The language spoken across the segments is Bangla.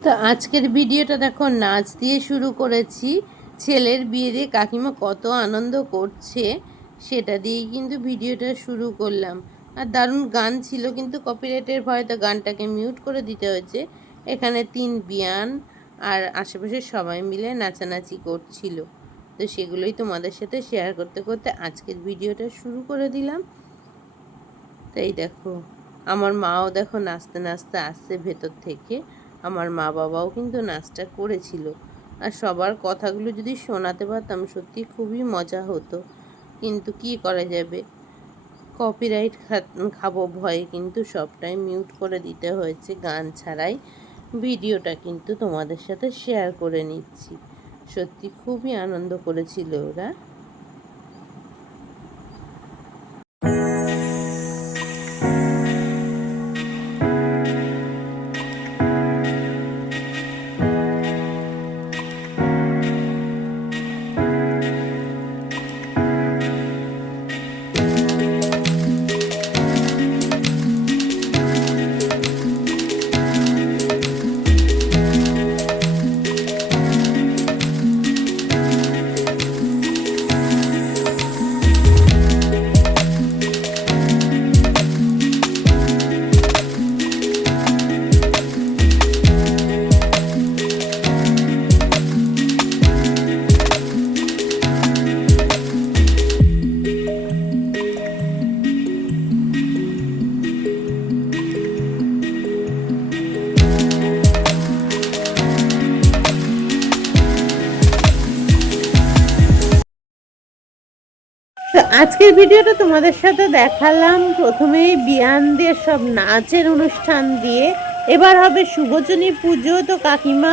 তো আজকের ভিডিওটা দেখো, নাচ দিয়ে শুরু করেছি। ছেলের বিয়ে দিয়ে কাকিমা কত আনন্দ করছে, সেটা দিয়েই কিন্তু ভিডিওটা শুরু করলাম। আর দারুণ গান ছিল, কিন্তু কপিরাইটের তো গানটাকে মিউট করে দিতে হয়েছে। এখানে তিন বিয়ান আর আশেপাশে সবাই মিলে নাচানাচি করছিল। তো সেগুলোই তোমাদের সাথে শেয়ার করতে করতে আজকের ভিডিওটা শুরু করে দিলাম। তাই দেখো, আমার মাও দেখো নাচতে নাচতে আসছে ভেতর থেকে। আমার মা বাবাও কিন্তু নাচটা করেছিল। আর সবার কথাগুলো যদি শোনাতে পারতাম, সত্যি খুবই মজা হতো। কিন্তু কি করা যাবে? কপিরাইট খাব ভয়ে কিন্তু সবটাই মিউট করে দিতে হয়েছে। গান ছাড়াই ভিডিওটা কিন্তু তোমাদের সাথে শেয়ার করে নিচ্ছি। সত্যি খুবই আনন্দ করেছিল ওরা। আজকের ভিডিওটা তোমাদের সাথে দেখালাম প্রথমেই বিয়ানদের সব নাচের অনুষ্ঠান দিয়ে। এবার হবে শুভচনী পুজো। তো কাকিমা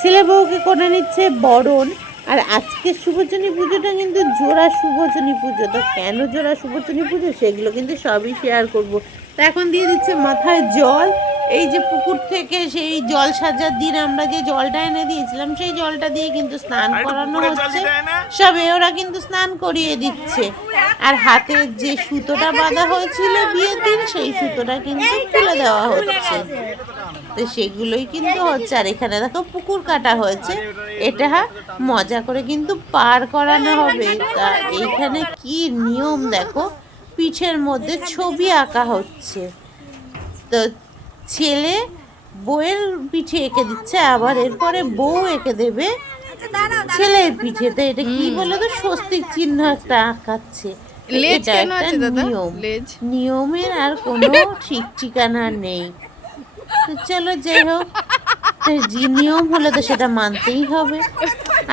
ছেলে বউকে করে নিচ্ছে? বরণ। আর আজকের শুভচনী পুজোটা কিন্তু জোড়া শুভচনী পুজো। তো কেন জোড়া শুভচনী পুজো? সেগুলো কিন্তু সবই শেয়ার করব। তো এখন দিয়ে দিচ্ছে মাথায় জল। এই যে পুকুর থেকে সেই জল সাজার দিন আমরা যে জলটা এনে দিয়েছিলাম সেই জলটা দিয়ে কিন্তু স্নান করানো হচ্ছে। সবে ওরা কিন্তু স্নান করিয়ে দিচ্ছে। আর হাতের যে সুতোটা বাঁধা হয়েছিল বিয়ের দিন সেই সুতোটা কিন্তু খুলে দেওয়া হচ্ছে। তো সেগুলোই কিন্তু হচ্ছে। আর এখানে দেখো পুকুর কাটা হয়েছে। এটা মজা করে কিন্তু পার করানো হবে। তা এইখানে কি নিয়ম দেখো? পিঠের মধ্যে ছবি আঁকা হচ্ছে। তো ছেলে বউয়ের পিঠে এঁকে দিচ্ছে আবার এরপরে বউ এঁকে দেবে। ছেলের পিঠে তো এটা কি বলে তো? স্বস্তিক চিহ্ন একটা আঁকাচ্ছে। এটা একটা নিয়ম। নিয়মের আর কোনো ঠিক ঠিকানা নেই। তো চলো যাই হোক। নিয়ম হলে তো সেটা মানতেই হবে।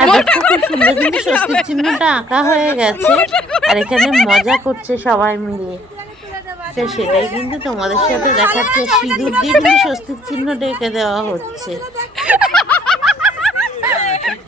আর দেখো খুব সুন্দর কিন্তু স্বস্তির চিহ্নটা আঁকা হয়ে গেছে। আর এখানে মজা করছে সবাই মিলে। তো সেটাই কিন্তু তোমাদের সাথে দেখাচ্ছে। সিঁদুর দিয়ে কিন্তু স্বস্তির চিহ্ন ডেকে দেওয়া হচ্ছে।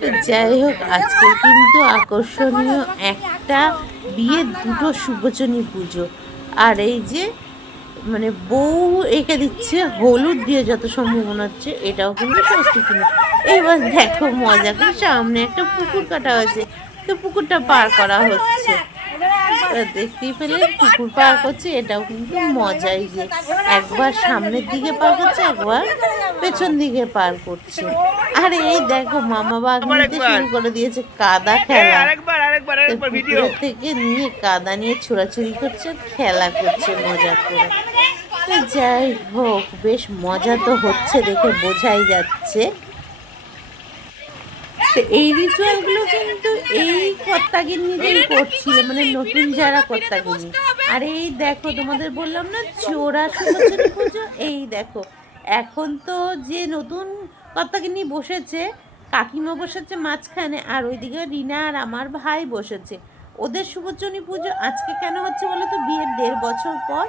তো যাই হোক আজকে কিন্তু আকর্ষণীয় একটা বিয়ের দুটো শুভচনী পুজো। আর এই যে মানে বউ এঁকে দিচ্ছে হলুদ দিয়ে যত সম্ভাবনা হচ্ছে এটাও কিন্তু স্বস্তি চিহ্ন। এবার দেখো মজা করে সামনে একটা পুকুর কাটা হয়েছে। তো পুকুরটা পার করা হচ্ছে। তো দেখতেই পেলে পুকুর পার করছে এটাও কিন্তু মজাই যে একবার সামনের দিকে পার করছে একবার পেছন দিকে পার করছে। আর এই দেখো মামা নিতে শুরু করে দিয়েছে কাদা খেলা। পুকুরের থেকে নিয়ে কাদা নিয়ে ছোড়াছুড়ি করছে খেলা করছে মজা করে। যাই হোক বেশ মজা তো হচ্ছে দেখে বোঝাই যাচ্ছে। তো এই রিচুয়ালগুলো কিন্তু এই কর্তাগিন্নিদের করছিল মানে নতুন যারা কর্তাগিন্নি আর এই দেখো তোমাদের বললাম না চোরা সুন্দরী পুজো এই দেখো। এখন তো যে নতুন কর্তাগিন্নি বসেছে কাকিমা বসেছে মাঝখানে আর ওইদিকে রিনা আর আমার ভাই বসেছে। ওদের শুভচনী পুজো আজকে কেন হচ্ছে বলো তো? বিয়ের দেড় বছর পর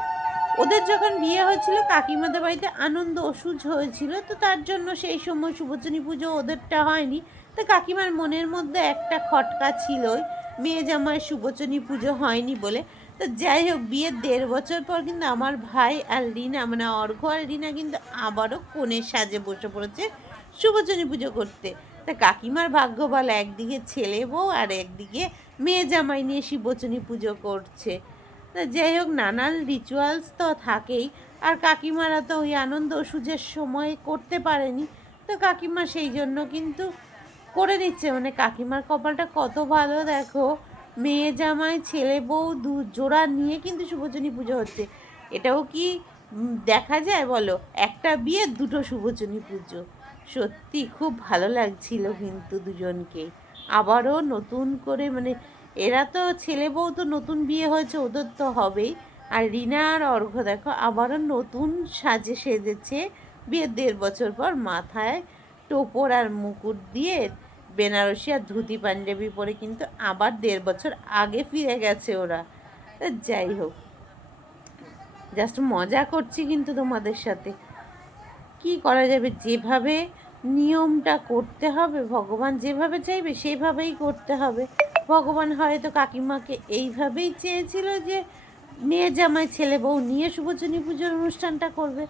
ওদের যখন বিয়ে হয়েছিল, কাকিমাদের বাড়িতে আনন্দ অসুজ হয়েছিল, তো তার জন্য সেই সময় শুভচনী পুজো ওদেরটা হয়নি। তো কাকিমার মনের মধ্যে একটা খটকা ছিলই, মেয়ে জামাই শুভচনী পুজো হয়নি বলে। তো যাই হোক, বিয়ের দেড় বছর পর কিন্তু আমার ভাই আর রিনা মানে অর্ঘ আর রিনা কিন্তু আবারও কোণের সাজে বসে পড়েছে শুভচনী পুজো করতে। তা কাকিমার ভাগ্য বলে একদিকে ছেলে বউ আর একদিকে মেয়ে জামাই নিয়ে শিবচনী পুজো করছে। তা যাই হোক, নানান রিচুয়ালস তো থাকেই। আর কাকিমারা তো ওই আনন্দ সুজের সময় করতে পারেনি। তো কাকিমা সেই জন্য কিন্তু করে দিচ্ছে মানে কাকিমার কপালটা কত ভালো দেখো। মেয়ে জামাই, ছেলে বউ, দু জোড়া নিয়ে কিন্তু শুভচনী পুজো হচ্ছে। এটাও কি দেখা যায় বলো? একটা বিয়ে, দুটো শুভচনী পুজো। সত্যি খুব ভালো লাগছিল কিন্তু দুজনকে। আবারও নতুন করে মানে এরা তো ছেলে বউ তো নতুন বিয়ে হয়েছে, ওদের তো হবেই। আর রিনা আর অর্ঘ দেখো, আবারও নতুন সাজে সেজেছে বিয়ের দেড় বছর পর, মাথায় টোপর আর মুকুট দিয়ে বেনারসি আর ধুতি পাঞ্জাবি পরে কিন্তু আবার দেড় বছর আগে ফিরে গেছে ওরা। যাই হোক, জাস্ট মজা করছি কিন্তু তোমাদের সাথে। কি করা যাবে? যেভাবে নিয়মটা করতে হবে, ভগবান যেভাবে চাইবে, সেইভাবেই করতে হবে। ভগবান হয়তো কাকিমাকে এইভাবেই চেয়েছিল যে মেয়ে জামাই ছেলে বউ নিয়ে শুভচনী পুজোর অনুষ্ঠানটা করবে।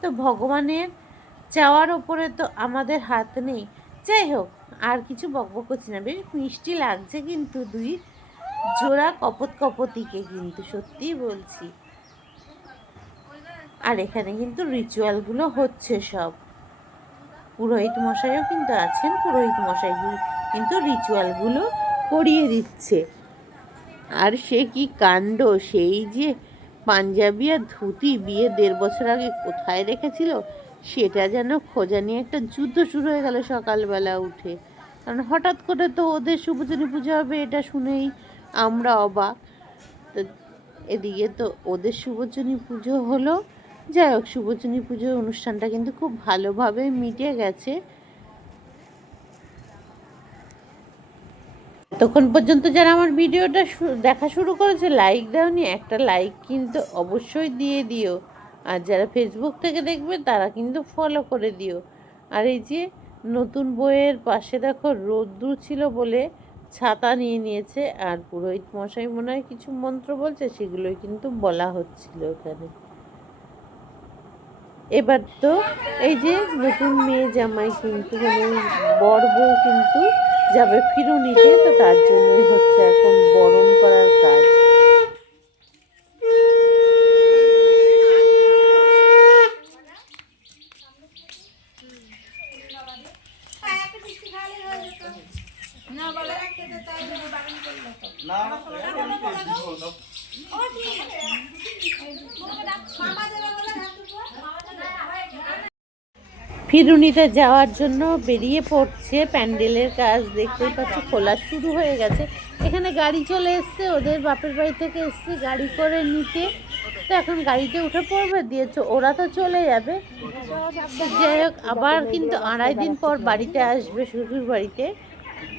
তো ভগবানের চাওয়ার ওপরে তো আমাদের হাত নেই। যাই হোক, আর কিছু বকবক করছি না। বেশ মিষ্টি লাগছে কিন্তু দুই জোড়া কপত কপতিকে কিন্তু সত্যিই বলছি। আর এখানে কিন্তু রিচুয়ালগুলো হচ্ছে সব। পুরোহিত মশাইও কিন্তু আছেন, পুরোহিত মশাই কিন্তু রিচুয়ালগুলো করিয়ে দিচ্ছে। আর সে কি কাণ্ড? সেই যে পাঞ্জাবি আর ধুতি বিয়ে দেড় বছর আগে কোথায় রেখেছিল, সেটা যেন খোঁজা নিয়ে একটা যুদ্ধ শুরু হয়ে গেল সকালবেলা উঠে। কারণ হঠাৎ করে তো ওদের শুভচনী পুজো হবে, এটা শুনেই আমরা অবাক। তো এদিকে তো ওদের শুভচনী পুজো হলো। যাই হোক শুভচনী পুজোর অনুষ্ঠানটা কিন্তু খুব ভালোভাবে মিটে গেছে। তখন পর্যন্ত যারা আমার ভিডিওটা দেখা শুরু করেছে লাইক দাওনি, একটা লাইক কিন্তু অবশ্যই দিয়ে দিও। আর যারা ফেসবুক থেকে দেখবে, তারা কিন্তু ফলো করে দিও। আর এই যে নতুন বইয়ের পাশে দেখো, রোদ্দুর ছিল বলে ছাতা নিয়ে নিয়েছে, আর পুরোহিত মশাই মনে হয় কিছু মন্ত্র বলছে, সেগুলোই কিন্তু বলা হচ্ছিল এখানে। এবার তো এই যে নতুন মেয়ে জামাই কিন্তু মানে বর বউ কিন্তু যাবে ফিরুনিতে তো তার জন্যই হচ্ছে এখন বরণ করার কাজ। ফিরুনিতে যাওয়ার জন্য বেরিয়ে পড়ছে প্যান্ডেলের কাজ দেখতেই পাচ্ছ, খোলা শুরু হয়ে গেছে। এখানে গাড়ি চলে এসছে, ওদের বাপের বাড়ি থেকে এসছে গাড়ি করে নিতে। তো এখন গাড়িতে উঠে পড়বে, দিয়ে চ- ওরা তো চলে যাবে। যাই হোক, আবার কিন্তু আড়াই দিন পর বাড়িতে আসবে শ্বশুর বাড়িতে।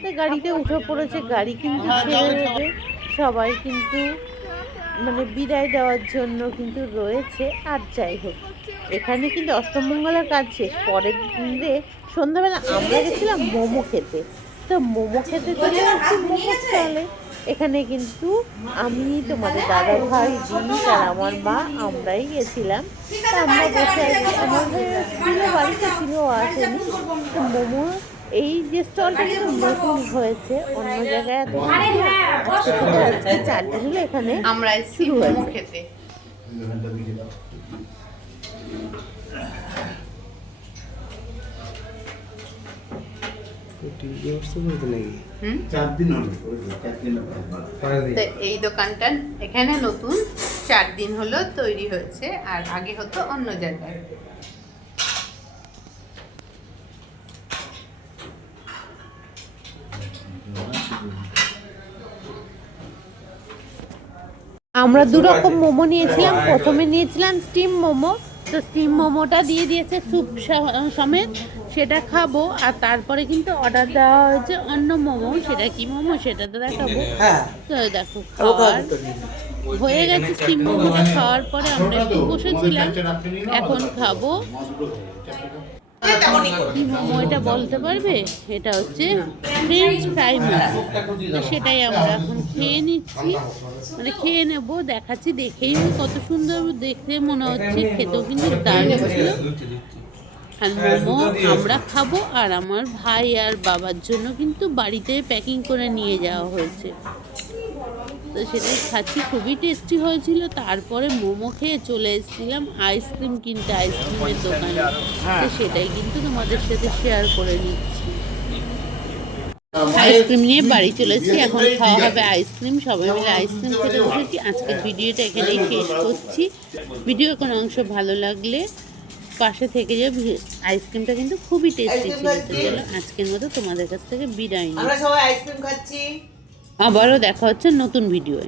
তো গাড়িতে উঠে পড়েছে, গাড়ি কিন্তু ছেড়ে দেবে। সবাই কিন্তু মানে বিদায় দেওয়ার জন্য কিন্তু রয়েছে। আর যাই হোক, এখানে কিন্তু অষ্টমঙ্গলার কাজ শেষ। পরের দিনে সন্ধ্যাবেলা আমরা গেছিলাম মোমো খেতে। তো মোমো খেতে চলে আসছি মোমো স্টলে। এখানে কিন্তু আমি, তোমাদের দাদা ভাই জিনিস আর আমার মা আমরাই গেছিলাম। আমরা বসে আমার ছিল বাড়িতে, ছিল আসেনি। তো মোমো এই যে স্টলটা কিন্তু নতুন হয়েছে অন্য জায়গায় এত আজকে চার দিন এখানে আমরা এসেছি শুরু হয়েছে। খেতে। হুম? চার দিন হলো চার দিন। তো এই দোকানটা এখানে নতুন চার দিন হলো তৈরি হয়েছে আর আগে হতো অন্য জায়গায়। আমরা দু রকম মোমো নিয়েছিলাম। প্রথমে নিয়েছিলাম স্টিম মোমো। তো স্টিম মোমোটা দিয়ে দিয়েছে স্যুপ সমেত। সেটা খাব। আর তারপরে কিন্তু অর্ডার দেওয়া হয়েছে অন্য মোমো। সেটা কি মোমো? সেটা তো দেখাবো। হ্যাঁ। তো দেখো খাওয়ার হয়ে গেছে স্টিম মোমোটা খাওয়ার পরে আমরা একটু বসেছিলাম। এখন খাব। এটা বলতে পারবে? এটা হচ্ছে ফ্রেঞ্চ ফ্রাই মোমো তো সেটাই আমরা এখন খেয়ে নিচ্ছি। মানে খেয়ে নেব দেখাচ্ছি দেখেই কত সুন্দর। দেখতে মনে হচ্ছে খেতেও কিন্তু দারুণ ছিল। আর মোমো আমরা খাব আর আমার ভাই আর বাবার জন্য কিন্তু বাড়িতে প্যাকিং করে নিয়ে যাওয়া হয়েছে। তো সেটাই খাচ্ছি। খুবই টেস্টি হয়েছিল। তারপরে মোমো খেয়ে চলে এসেছিলাম আইসক্রিম কিনতে আইসক্রিমের দোকানে। তো সেটাই কিন্তু তোমাদের সাথে শেয়ার করে নিচ্ছি। আইসক্রিম নিয়ে বাড়ি চলে এসেছি। এখন খাওয়া হবে আইসক্রিম সবাই মিলে আইসক্রিম খেতে বসেছি। আজকের ভিডিওটা এখানেই শেষ করছি। ভিডিওর কোনো অংশ ভালো লাগলে পাশে থেকে যে আইসক্রিমটা কিন্তু খুবই টেস্টি ছিল। তো চলো আজকের মতো তোমাদের কাছ থেকে বিদায় নিই। আমরা সবাই আইসক্রিম খাচ্ছি। আবারও দেখা হচ্ছে নতুন ভিডিওয়ে।